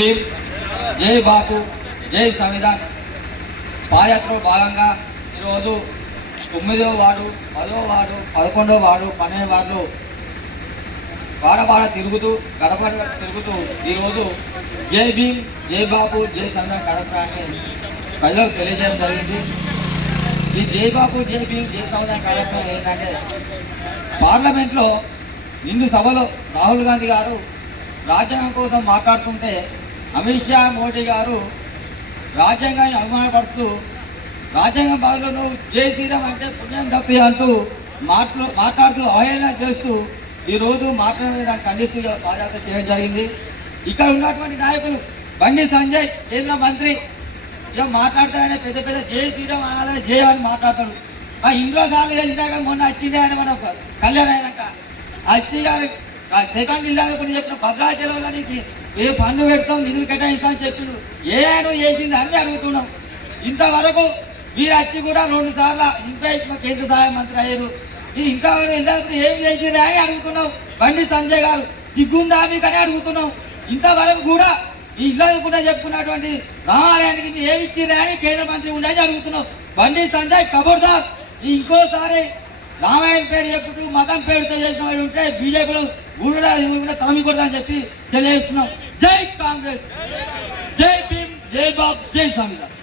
జై బాపు జై సంవిధాన్ పాదయాత్రలో భాగంగా ఈరోజు తొమ్మిదో వార్డు పదో వార్డు పదకొండో వార్డు పన్నెండు వార్డు వాడవాడ తిరుగుతూ గడప తిరుగుతూ ఈరోజు జై భీమ్ జై బాపు జై సంవిధాన్ కార్యక్రమాన్ని ప్రజలకు తెలియజేయడం జరిగింది. ఈ జై బాపు జై భీమ్ జై సంవిధాన కార్యక్రమం ఏంటంటే పార్లమెంట్లో నిన్ను సభలో రాహుల్ గాంధీ గారు రాజ్యాంగం కోసం మాట్లాడుతుంటే అమిత్ షా మోడీ గారు రాజ్యాంగాన్ని అవమానపరుస్తూ రాజ్యాంగం బాధలో నువ్వు జై శ్రీరామ్ అంటే పుణ్యం దక్కుతుంది అంటూ మాట్లా మాట్లాడుతూ అవహేళన చేస్తూ ఈరోజు మాట్లాడే దాన్ని ఖండిస్తూ పాదయాత్ర చేయడం జరిగింది. ఇక్కడ ఉన్నటువంటి నాయకులు బండి సంజయ్ కేంద్ర మంత్రి ఇక మాట్లాడతారనే పెద్ద పెద్ద జై శ్రీరామ్ అనాలని జై అని మాట్లాడతాడు ఆ ఇంట్లో సార్లు తెలిసినాక మొన్న వచ్చిండే ఆయన మన కళ్యాణ్ అయినాక. అచ్చి గారు శ్రీకాంత్ జిల్లాలో కొన్ని చెప్పిన భద్రాచలంలో నీకు ఏ పన్ను పెడతాం నిధులు కేటాయిస్తాం అని చెప్పిండు ఏ ఆయన చేసింది అన్ని అడుగుతున్నాం. ఇంతవరకు మీరు వచ్చి కూడా రెండు సార్లు ఇంకా కేంద్ర సహాయ మంత్రి అయ్యారు. మీరు ఇంకా వెళ్ళాక ఏం చేసింది అని అడుగుతున్నాం. బండి సంజయ్ గారు సిగ్గుందా మీకని అని అడుగుతున్నాం. ఇంతవరకు కూడా ఈ ఇల్లు కూడా చెప్పుకున్నటువంటి రామాలయానికి ఏమి ఇచ్చిర్రా అని కేంద్ర మంత్రి ఉండని అడుగుతున్నాం. బండి సంజయ్ కబుర్దార్ ఇంకోసారి రామాయణ పేరు చెప్పుతూ మతం పేరుతో చేసిన వాడు ఉంటే బీజేపీలో కూడా కూడా తమి కొడదని చెప్పి తెలియజేస్తున్నాం. జై కాంగ్రెస్. జై భీమ్ జై బాబు జై సంవిధాన్